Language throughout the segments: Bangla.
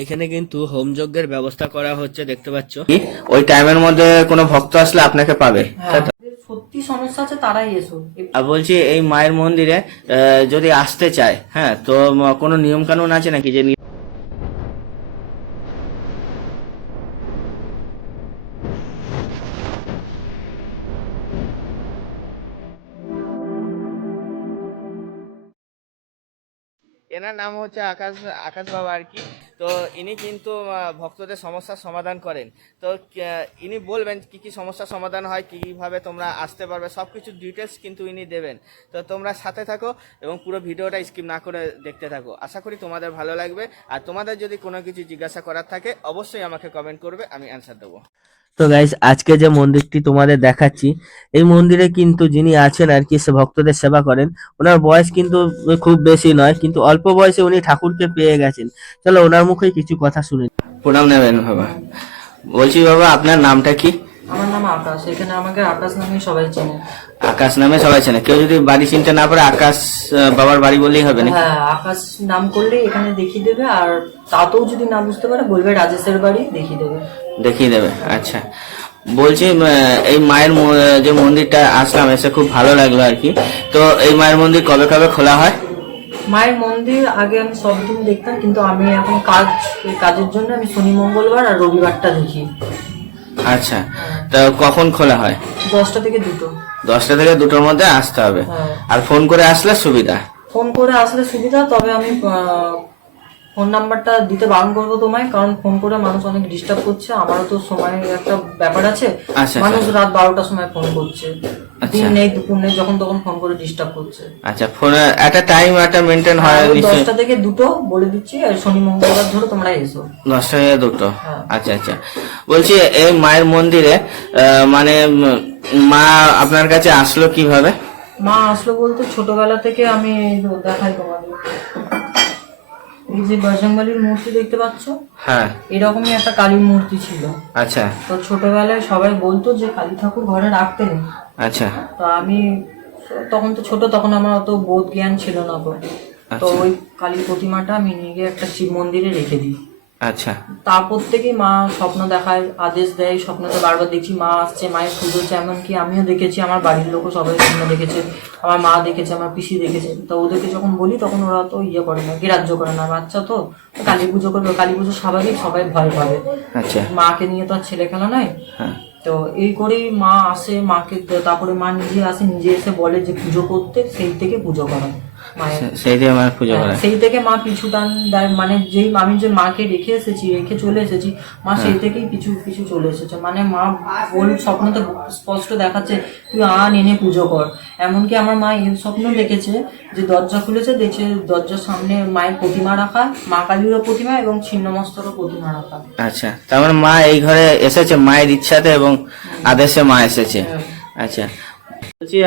এখানে কিন্তু হোম যজ্ঞের ব্যবস্থা করা হচ্ছে, দেখতে পাচ্ছ। ওই টাইমের মধ্যে কোনো ভক্ত আসলে আপনাকে পাবে। হ্যাঁ, যাদের সত্যি সমস্যা আছে তারাই এসো। আর বলছি এই মায়ের মন্দিরে যদি আসতে চায়, হ্যাঁ, তো কোনো নিয়ম কানুন আছে নাকি যে এনার নাম হচ্ছে আকাশ আকাশ বাবা আর কি। তো ইনি কিন্তু ভক্তদের সমস্যার সমাধান করেন। তো ইনি বলবেন কি কি সমস্যার সমাধান হয়, কীভাবে তোমরা আসতে পারবে, সব কিছু ডিটেলস কিন্তু ইনি দেবেন। তো তোমরা সাথে থাকো এবং পুরো ভিডিওটা স্কিপ না করে দেখতে থাকো। আশা করি তোমাদের ভালো লাগবে। আর তোমাদের যদি কোনো কিছু জিজ্ঞাসা করার থাকে অবশ্যই আমাকে কমেন্ট করবে, আমি অ্যান্সার দেবো। তো গাইস, আজকে যে মন্দিরটি তোমাদের দেখাচ্ছি, এই মন্দিরে কিন্তু যিনি আছেন আর কি, সে ভক্তদের সেবা করেন। ওনার বয়স কিন্তু খুব বেশি নয়, কিন্তু অল্প বয়সে উনি ঠাকুরকে পেয়ে গেছেন। চলো ওনার মুখে কিছু কথা শুনে। প্রণাম নেবেন বাবা। বলছি বাবা, আপনার নামটা কি? আমার নাম আকাশ, এখানে আমাকে আকাশ নামে সবাই চেনে। আকাশ নামে সবাই চেনে। কেউ যদি বাড়ি চিনতে না পারে, আকাশ বাবার বাড়ি বললেই হবে নাকি? হ্যাঁ, আকাশ নাম করলে এখানে দেখিয়ে দেবে, আর তাতেও যদি না বুঝতে পারে বলবে রাজেশের বাড়ি, দেখিয়ে দেবে। দেখিয়ে দেবে। আচ্ছা, বলছি এই মায়ের যে মন্দিরটা আসলাম, এসে খুব ভালো লাগলো আর কি। তো এই মায়ের মন্দির কবে কবে খোলা হয়? মায়ের মন্দির আগে আমি সব দিন দেখতাম, কিন্তু আমি এখন কাজের জন্য আমি শনি মঙ্গলবার আর রবিবারটা দেখি। আচ্ছা, তো কখন খোলা হয়? 10টা থেকে 2টো। 10টা থেকে 2টোর মধ্যে আসতে হবে। হ্যাঁ। আর ফোন করে আসলে সুবিধা? ফোন করে আসলে সুবিধা, তবে আমি ফোন নাম্বারটা দিতে বারণ করবো তোমায়, কারণ ফোন করে মানুষ অনেক ডিস্টার্ব করছে। আমারও তো সময়ের একটা ব্যাপার আছে। আচ্ছা, মানুষ রাত 12টার সময় ফোন করছে, আচ্ছা। দিন নেই দুপুর নেই, যখন তখন ফোন করে ডিস্টার্ব করছে। আচ্ছা, ফোনে একটা টাইম একটা মেনটেন হয় ওই নিশ্চয়ই? 10টা থেকে 2টো বলে দিচ্ছি, আর শনি মঙ্গলবার ধরো তোমরা এসো। 10টা থেকে 2টো। হ্যাঁ। আচ্ছা আচ্ছা, বলছি এই মায়ের মন্দিরে মানে মা আপনার কাছে আসলো কিভাবে? মা আসলো বলতে ছোটবেলা থেকে আমি দেখাই তোমাদের, এই যে বজরংবলীর মূর্তি দেখতে পাচ্ছ, হ্যাঁ। এরকমই একটা কালীর মূর্তি ছিল। আচ্ছা তো ছোটবেলায় সবাই বলতো যে কালী ঠাকুর ঘরে রাখতে নেই। আচ্ছা তো আমি তখন তো ছোট, তখন আমার অত বোধ জ্ঞান ছিল না তো। তো ওই কালীর প্রতিমাটা আমি নিয়ে গিয়ে একটা শিব মন্দিরে রেখে দিই। আচ্ছা তারপর থেকে মা স্বপ্ন দেখায়, আদেশ দেয়, স্বপ্নতে বারবার দেখি মা আসছে, মায়ের পুজো হচ্ছে। এমনকি আমিও দেখেছি, আমার বাড়ির লোকও সবাই স্বপ্ন দেখেছে, আমার মা দেখেছে, আমার পিসি দেখেছে। তো ওদেরকে যখন বলি তখন ওরা তো ইয়ে করে না, গ্রাহ্য করে না। বাচ্চা তো কালী পুজো করবে, কালী পুজো স্বাভাবিক, সবাই ভয় পাবে। আচ্ছা। মাকে নিয়ে তো আর ছেলে খেলা নয়। হ্যাঁ। তো এই করেই মা আসে, মাকে তারপরে মা নিজে আসে, নিজে এসে বলে যে পুজো করতে, সেই থেকে পুজো করা মায়ের। সেই দিয়ে মায়ের পুজো করে। সেই থেকে মা পিছু টান দেয়, মানে যেই আমি যে মাকে রেখে চলে এসেছি, মা সেই থেকেই পিছু পিছু চলে এসেছে। মানে মা স্বপ্নতে স্পষ্ট দেখাচ্ছে তুই এনে পুজো কর। এমনকি আমার মা এই স্বপ্ন দেখেছে যে দরজা খুলেছে, দেখছে দরজার সামনে মায়ের প্রতিমা রাখা, মা কালীরও প্রতিমা এবং ছিন্নমস্তরও প্রতিমা রাখা। আচ্ছা, তার মানে মা এই ঘরে এসেছে মায়ের ইচ্ছাতে এবং আদেশে মা এসেছে। আচ্ছা, বলছি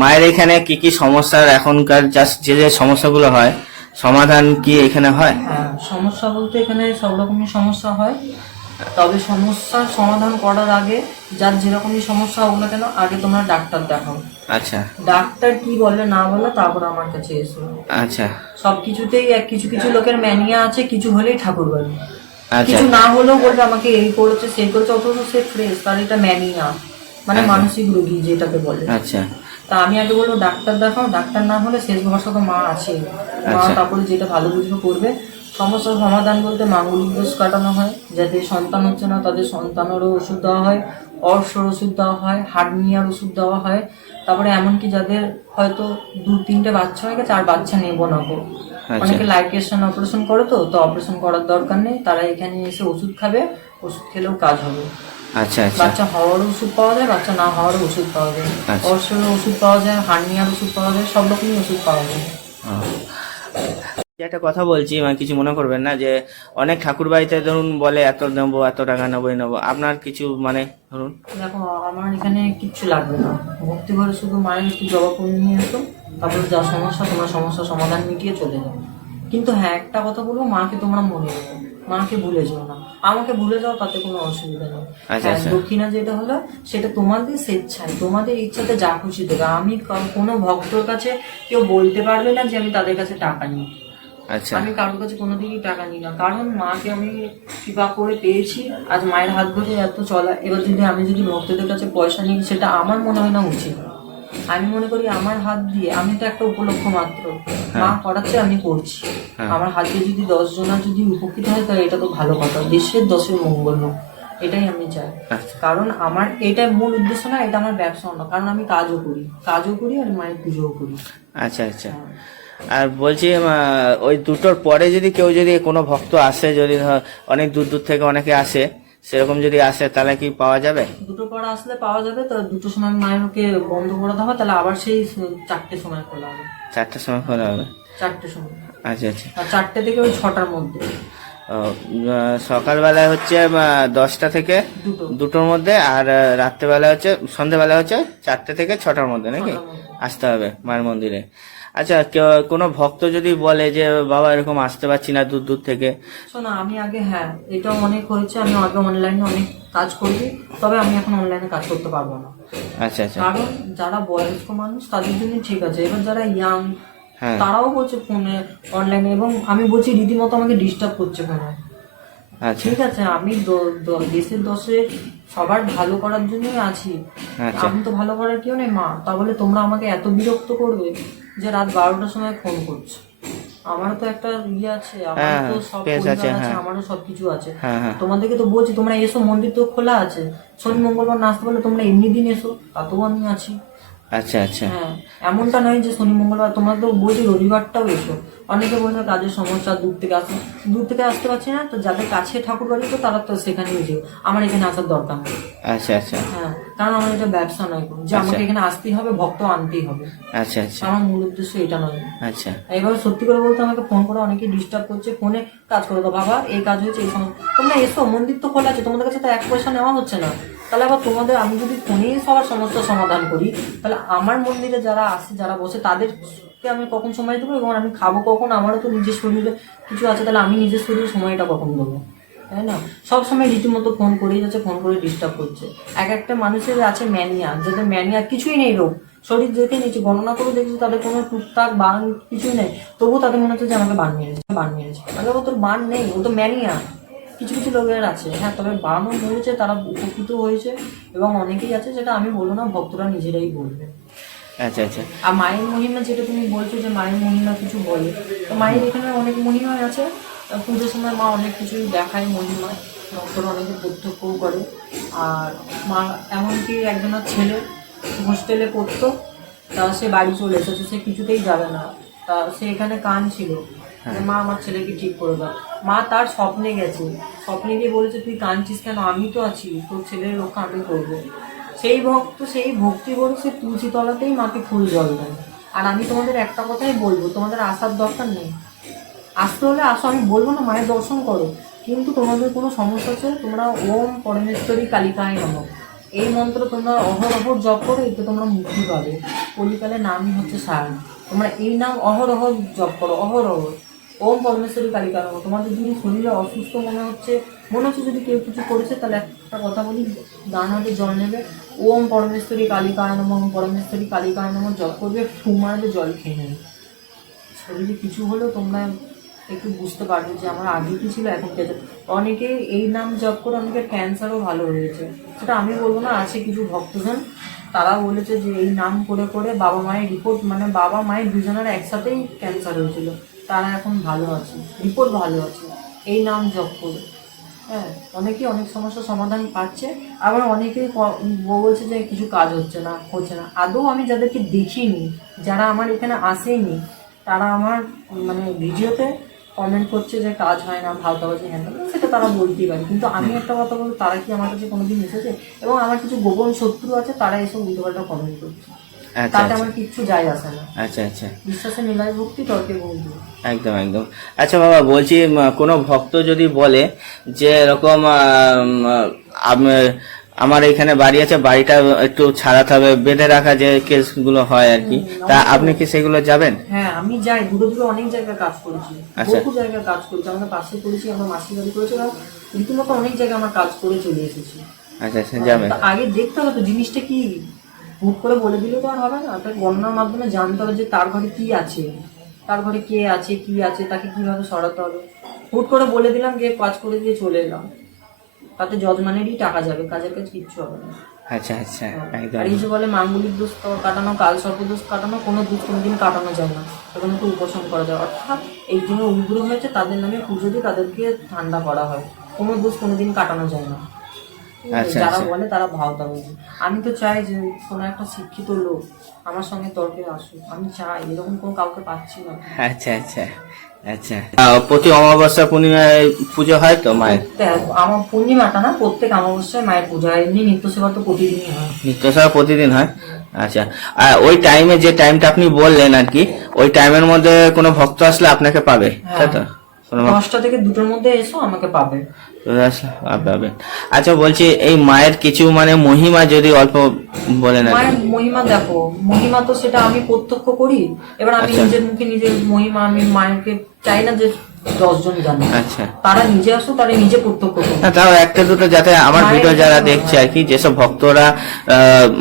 মায়ের এখানে কি কি সমস্যার এখনকার যে যে সমস্যাগুলো হয়, সমাধান কি এখানে হয়? হ্যাঁ, সমস্যা বলতে এখানে সব রকমের সমস্যা হয়। তবে সমস্যার সমাধান করার আগে যার যেরকমই সমস্যা হোক না কেন, আগে তোমরা ডাক্তার দেখাও। আচ্ছা। ডাক্তার কি বলে না বলে তারপর আমার কাছে এসো। আচ্ছা। সবকিছুতেই কিছু কিছু লোকের ম্যানিয়া আছে, কিছু হলেই ঠাকুর বাড়ি, আচ্ছা। কিছু না হলেও বলবে আমাকে এই করেছে সেই করেছে, অথচ সে ফ্রেশ, তার এটা ম্যানিয়া, মানে মানসিক রোগী যেটাকে বলে। আচ্ছা। তা আমি আগে বলবো ডাক্তার দেখাও, ডাক্তার না হলে শেষ ভরসা তো মা আছে। মা তারপরে যেটা ভালো বুঝবে করবে। সমস্যার সমাধান বলতে মাঙ্গলিক দোষ কাটানো হয়, যাদের সন্তান হচ্ছে না তাদের সন্তানেরও ওষুধ দেওয়া হয়, অর্শর ওষুধ দেওয়া হয়, হার্নিয়ার ওষুধ দেওয়া হয়। তারপরে এমনকি যাদের হয়তো 2-3টে বাচ্চা হয়ে গেছে আর বাচ্চা নেবো না গো, অনেকে লাইকেশন অপারেশন করে, তো অপারেশন করার দরকার নেই, তারা এখানে এসে ওষুধ খাবে, ওষুধ খেলেও কাজ হবে। আচ্ছা আচ্ছা। বাচ্চা হওয়ারও ওষুধ পাওয়া যায়, বাচ্চা না হওয়ারও ওষুধ পাওয়া যায়, অর্শরের ওষুধ পাওয়া যায়, হার্নিয়ার ওষুধ পাওয়া যায়, সব রকমই ওষুধ পাওয়া যায়। একটা কথা বলছি, মানে কিছু মনে করবেন না, যে অনেক ঠাকুর বাড়িতে ধরুন বলে এত নেবো, এত টাকা নেবো, নেবো, আপনার কিছু মানে ধরুন? দেখো, আমার এখানে কিচ্ছু লাগবে না, ভক্তি করে শুধু মায়ের একটু জবা করে নিয়ে এসো, তারপরে যা সমস্যা তোমার সমস্যা সমাধান মিটিয়ে চলে যাও। কিন্তু হ্যাঁ, একটা কথা বলবো, মাকে তোমরা মনে রেখো, মাকে ভুলে যাও না। আমাকে ভুলে যাও, তাতে কোনো অসুবিধা নেই। দক্ষিণা যেটা হলো সেটা তোমাদের স্বেচ্ছায়, তোমাদের ইচ্ছাতে যা খুশি দেবে। আমি কোনো ভক্তর কাছে কেউ বলতে পারবে না যে আমি তাদের কাছে টাকা নিই। আচ্ছা আমি কারোর কাছে কোনোদিনই টাকা নিই না, কারণ মাকে আমি কৃপা করে পেয়েছি, আজ মায়ের হাত ধরে এত চলা। এবার যদি আমি যদি ভক্তদের কাছে পয়সা নিই, সেটা আমার মনে হয় না উচিত। আমি মনে করি আমার হাত দিয়ে, আমি তো একটা উপলক্ষ মাত্র, মা করাচ্ছে আমি করছি, আমার হাত দিয়ে যদি 10 জনের যদি উপকৃত হয় তাহলে এটা তো ভালো কথা, দেশের 10-এর মঙ্গল হোক, এটাই আমি চাই। আচ্ছা কারণ আমার এটাই মূল উদ্দেশ্য না, এটা আমার ব্যবসা না, কারণ আমি কাজও করি আর মায়ের পুজোও করি। আচ্ছা আচ্ছা। আর বলছি ওই দুটোর পরে যদি কেউ যদি কোনো ভক্ত আসে, যদি অনেক দূর দূর থেকে অনেকে আসে, সেরকম যদি আসে তাহলে কি পাওয়া যাবে? দুটো পর আসলে পাওয়া যাবে, তো 2টোর সময় মায়ের ওকে বন্ধ করে দেওয়া হয়, তাহলে আবার সেই 4টের সময় খোলা হবে। 4টার সময় খোলা হবে? 4টের সময়, আচ্ছা আচ্ছা। আর 4টে থেকে ওই 6টার মধ্যে। ও, সকালবেলায় হচ্ছে 10টা থেকে 2টোর মধ্যে, আর রাত্রেবেলা হচ্ছে সন্ধ্যেবেলা হচ্ছে 4টে থেকে 6টার মধ্যে নাকি 6টার মধ্যে। আসতে হবে মায়ের মন্দিরে? আচ্ছা, কোনো ভক্ত যদি বলে যে বাবা এরকম আসতে পারছি না দূর দূর থেকে? শোনো, আমি আগে, হ্যাঁ এটা অনেক হয়েছে, আমি আগে অনলাইনে অনেক কাজ করি, তবে আমি এখন অনলাইনে কাজ করতে পারবো না। আচ্ছা আচ্ছা। কারণ যারা বয়স্ক মানুষ তাদের জন্য ঠিক আছে, এবার যারা ইয়াং হ্যাঁ তারাও বলছে ফোনে অনলাইনে, এবং আমি বলছি রীতিমতো আমাকে ডিস্টার্ব করছে ফোনে। আচ্ছা ঠিক আছে, আমি দেশের 10-এ সবার ভালো করার জন্যই আছি, আচ্ছা। আমি তো ভালো করার কেউ নেই মা, তাহলে তোমরা আমাকে এত বিরক্ত করবে যে রাত 12টার সময় ফোন করছো? আমারও তো একটা ইয়ে আছে, আমার তো সব space আছে, পরিবার আছে, হ্যাঁ। আমারও সবকিছু আছে। হ্যাঁ হ্যাঁ। তোমাদেরকে তো বলছি তোমরা এসো, মন্দির তো খোলা আছে, শনি মঙ্গলবার না আসতে পারলে তোমরা এমনি দিন এসো, তাতেও আমি আছি। আচ্ছা আচ্ছা। হ্যাঁ, এমনটা নয় যে শনি মঙ্গলবার, তোমরা তো বলছি রবিবারটাও এসো। অনেকে বলছে কাজের সমস্যা, দূর থেকে আসতে পারছি না, তো যাদের কাছে ঠাকুর বাড়ি তো তারা তো সেখানেই যেও, আমার এখানে আসার দরকার নেই। আচ্ছা আচ্ছা। হ্যাঁ, কারণ আমার এটা ব্যবসা নয় যে আমাকে এখানে আসতেই হবে, ভক্ত আনতেই হবে, আচ্ছা আচ্ছা। আমার মূল উদ্দেশ্য এটা নয়। আচ্ছা এবার সত্যি করে বলতে আমাকে ফোন করে অনেকেই ডিস্টার্ব করছে, ফোনে কাজ করে দাও বাবা, এই কাজ হয়েছে, এই সময় তোমরা এসো, মন্দির তো খোলা আছে, তোমাদের কাছে তো 1 পয়সা নেওয়া হচ্ছে না, তাহলে আবার তোমাদের, আমি যদি ফোনেই সবার সমস্যার সমাধান করি, তাহলে আমার মন্দিরে যারা আসে, যারা বসে, তাদেরকে আমি কখন সময় দেবো, এবং আমি খাবো কখন? আমারও তো নিজের শরীরে কিছু আছে, তাহলে আমি নিজের শরীরে সময়টা কখন দেবো? তাই না? সবসময় রীতিমতো ফোন করেই যাচ্ছে, ফোন করে ডিস্টার্ব করছে। একটা মানুষের আছে ম্যানিয়া, যাদের ম্যানিয়া কিছুই নেই, রোগ শরীর দেখে নিয়েছি, গণনা করে দেখছি তাদের কোনো টুকটাক বান কিছুই নেই, তবুও তাদের মনে হচ্ছে যে আমাকে বান মেরেছে। আরে ও তোর বান নেই, ও তো ম্যানিয়া। কিছু কিছু লোকের আছে, হ্যাঁ, তবে বানও মেরেছে, তারা উপকৃত হয়েছে, এবং অনেকেই আছে, যেটা আমি বলবো না, ভক্তরা নিজেরাই বলবে। আচ্ছা আচ্ছা। আর মায়ের মহিমা, যেটা তুমি বলছো যে মায়ের মহিমা কিছু বলে, তো মায়ের এখানে অনেক মহিমা আছে। পুজোর সময় মা অনেক কিছুই দেখায় মহিমা, ভক্তরা অনেকে প্রত্যক্ষও করে। আর মা এমনকি একজনের ছেলে হোস্টেলে পড়তো, তা সে বাড়ি চলে এসেছে, সে কিছুতেই যাবে না, তা সে এখানে কাঁদছিল যে মা আমার ছেলেকে ঠিক করে দাও। মা তার স্বপ্নে গেছে, স্বপ্নে গিয়ে বলেছে তুই কাঁদছিস কেন, আমি তো আছি, তোর ছেলের রক্ষা আমি করবো। সেই ভক্ত সেই ভক্তি করে সে তুলসী তলাতেই মাকে ফুল জল দেয়। আর আমি তোমাদের একটা কথাই বলবো, তোমাদের আসার দরকার নেই, আসতে হলে আসো, আমি বলবো না মায়ের দর্শন করো, কিন্তু তোমাদের কোনো সমস্যা আছে, তোমরা ওম পরমেশ্বরী কালিকায় নমঃ এই মন্ত্র তোমরা অহরহ জপ করো, এতে তোমরা মুক্তি পাবে। কলিকালের নামই হচ্ছে সায়ন, তোমরা এই নাম অহরহ জপ করো, অহরহ ওম পরমেশ্বরী কালিকায় নমঃ। তোমাদের যদি শরীরে অসুস্থ মনে হচ্ছে যদি কেউ কিছু করেছে, তাহলে একটা কথা বলি, ডান হাতে জল নেবে, ওম পরমেশ্বরী কালিকায় নমঃ, ওম পরমেশ্বরী কালিকায় নমঃ জপ করবে, ফু মারবে, জল খেয়ে নেবে। শরীরে কিছু হলেও তোমরা একটু বুঝতে পারবে যে আমার আগে কি ছিল, এখন কি আছে। অনেকে এই নাম জপ করে অনেকের ক্যান্সারও ভালো হয়েছে, সেটা আমি বলবো না, আছে কিছু ভক্তজন, তারা বলেছে যে এই নাম করে করে বাবা মায়ের রিপোর্ট, মানে বাবা মায়ের দুজনের একসাথেই ক্যান্সার হয়েছিল, তারা এখন ভালো আছে, রিপোর্ট ভালো আছে এই নাম জপ করে। হ্যাঁ, অনেকেই অনেক সমস্যার সমাধান পাচ্ছে, আবার অনেকেই বলছে যে কিছু কাজ হচ্ছে না। আদৌ আমি যাদেরকে দেখিনি, যারা আমার এখানে আসেনি, তারা আমার মানে ভিডিওতে কমেন্ট করছে যে কাজ হয় না, ভাওতাবাজি, হ্যাঁ, সেটা তারা বলতেই পারে, কিন্তু আমি একটা কথা বলবো, তারা কি আমার কাছে কোনোদিন এসেছে? এবং আমার কিছু গোপন শত্রু আছে, তারা এসব উল্টোপাল্টা কমেন্ট করছে, আচ্ছা তাতে আচ্ছা। আমার কিচ্ছু যায় আসে না। আচ্ছা আচ্ছা। বিশ্বাসে মিলায় ভক্তি, তর্কে বন্ধু। একদম একদম। আচ্ছা বাবা, বলছি কোনো ভক্ত যদি বলে যে এরকম আমার এখানে বাড়ি আছে, বাড়িটা একটু ছাড়াতে হবে, বেঁধে রাখা যে কেসগুলো হয় আর কি, তা আপনি কি সেগুলো যাবেন? হ্যাঁ, আমি যাই, দূরে দূরে অনেক জায়গায় কাজ করেছি, আচ্ছা। বহু জায়গায় কাজ করেছি, আমাদের পাশে করেছি, আমার মাসির বাড়ি করেছি, এবং রীতিমতো অনেক জায়গায় আমার কাজ করে চলে এসেছি। আচ্ছা আচ্ছা, যাবেন। তা আগে দেখতে হবে তো জিনিসটা কি, হুট করে বলে দিলে তো আর হবে না, তার গণনার মাধ্যমে জানতে হবে যে তার ঘরে কি আছে, তার ঘরে কে আছে কি আছে তাকে কিভাবে সরাতে হবে, হুট করে বলে দিলাম গিয়ে কাজ করে দিয়ে চলে এলাম, তাতে যজমানেরই টাকা যাবে, কাজের কাজ কিচ্ছু হবে না। আচ্ছা আচ্ছা, একদম। আর এই যে বলে মাঙ্গলিক দোষ কাটানো, কাল সর্প দোষ কাটানো, কোনো দোষ কোনোদিন কাটানো যায় না, এখানে তো উপশম করা যায়। অর্থাৎ এই জন্য উগ্র হয়েছে তাদের নামে পুজো দিয়ে তাদেরকে ঠান্ডা করা হয়, কোনো দোষ কোনোদিন কাটানো যায় না। আচ্ছা, যারা আচ্ছা। বলে তারা ভাওতা বুঝে। আমি তো চাই যে কোনো একটা শিক্ষিত লোক আমার সঙ্গে তর্কে আসুক, আমি চাই, এরকম কোনো কাউকে পাচ্ছি না। আচ্ছা আচ্ছা আচ্ছা। প্রতি অমাবস্যা পূর্ণিমায় পুজো হয় তো মায়ের? আমার পূর্ণিমাটা না, প্রত্যেক অমাবস্যায় মায়ের পূজা হয়, এমনি নিত্য সেবা তো প্রতিদিনই হয়। নিত্যসভা প্রতিদিন হয়? আচ্ছা। আর ওই টাইমে যে টাইমটা আপনি বললেন আর কি, ওই টাইমের মধ্যে কোনো ভক্ত আসলে আপনাকে পাবে, তাই তো? কোনো 10টা থেকে 2টোর মধ্যে এসো, আমাকে পাবে। পাবেন। আচ্ছা, বলছি এই মায়ের কিছু মানে মহিমা যদি অল্প বলেন আর কি। মায়ের মহিমা দেখো, মহিমা তো সেটা আমি প্রত্যক্ষ করি, এবার আমি আচ্ছা। নিজের মুখে নিজের মহিমা আমি মায়েরকে চাই না যে 10 জন জানে, আচ্ছা। তারা নিজে আসো, তারা নিজে প্রত্যক্ষ করুক। না, তাও একটা দুটো যাতে আমার মায়ের ভিডিও যারা মহিমা, দেখছে আর কি, যেসব ভক্তরা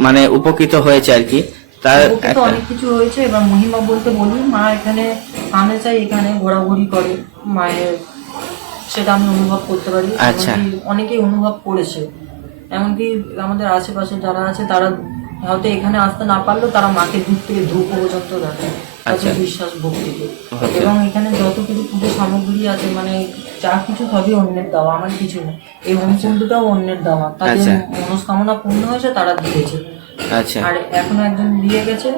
মানে উপকৃত হয়েছে আর কি, তার উপকৃত একটা। অনেক কিছু হয়েছে। এবার মহিমা বলতে বলি, মা এখানে হামেশাই এখানে ঘোরাঘুরি করে, মায়ের সেটা আমি অনুভব করতে পারি। আচ্ছা। এমনকি অনেকেই অনুভব করেছে, এমনকি আমাদের আশেপাশে যারা আছে তারা হয়তো এখানে আসতে না পারলেও তারা মাকে দূর থেকে ধূপ পর্যন্ত দেখে, আচ্ছা। তাদের বিশ্বাস ভক্তিতে। আচ্ছা। এবং এখানে যত কিছু পুজো সামগ্রী আছে, মানে যা কিছু সবই অন্যের দেওয়া, আমার কিছু না। এই হোমকুণ্ডটাও অন্যের দেওয়া, তাদের আচ্ছা। মনস্কামনা পূর্ণ হয়েছে, তারা দিয়েছে। আচ্ছা আর এখনো একজন দিয়ে গেছে,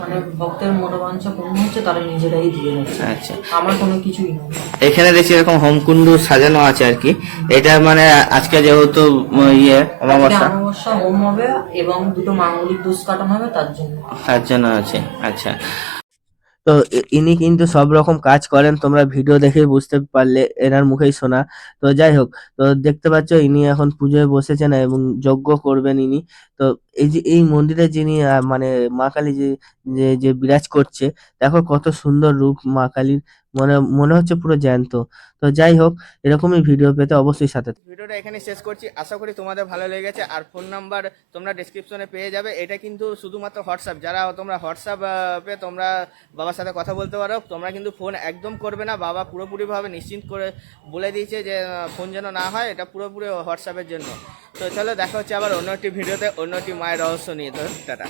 মানে ভক্তের মনোবাঞ্ছা পূর্ণ হচ্ছে, তারা নিজেরাই দিয়ে যাচ্ছে, আচ্ছা। আমার কোনো কিছুই নয়। এখানে দেখছি এরকম হোমকুণ্ড সাজানো আছে আর কি, এটা মানে আজকে যেহেতু আজকে অমাবস্যা, অমাবস্যা হোম হবে এবং 2টো মাঙ্গলিক দোষ কাটানো হবে তার জন্য। তার জন্য আছে। আচ্ছা। তো ইনি কিন্তু সব রকম কাজ করেন, তোমরা ভিডিও দেখে বুঝতে পারলে, এনার মুখেই শোনা। তো যাই হোক, তো দেখতে পাচ্ছ ইনি এখন পুজোয় বসেছেন এবং যজ্ঞ করবেন ইনি। তো এই যে এই মন্দিরে যিনি মানে মা কালী যে যে যে বিরাজ করছে, দেখো কত সুন্দর রূপ মা কালীর, মনে মনে হচ্ছে পুরো জ্যান্ত। তো যাই হোক, এরকমই ভিডিও পেতে অবশ্যই সাথে ভিডিওটা এখানে শেষ করছি, আশা করি তোমাদের ভালো লেগেছে। আর ফোন নাম্বার তোমরা ডেসক্রিপশনে পেয়ে যাবে। এটা কিন্তু শুধুমাত্র হোয়াটসঅ্যাপ, যারা তোমরা হোয়াটসঅ্যাপে তোমরা বাবার সাথে কথা বলতে পারো। তোমরা কিন্তু ফোন একদম করবে না, বাবা পুরোপুরিভাবে নিশ্চিন্ত করে বলে দিয়েছে যে ফোন যেন না হয়, এটা পুরোপুরি হোয়াটসঅ্যাপের জন্য। তো চলো, দেখা হচ্ছে আবার অন্য একটি ভিডিওতে, অন্য একটি মায়ের রহস্য নিয়ে। তো টাটা।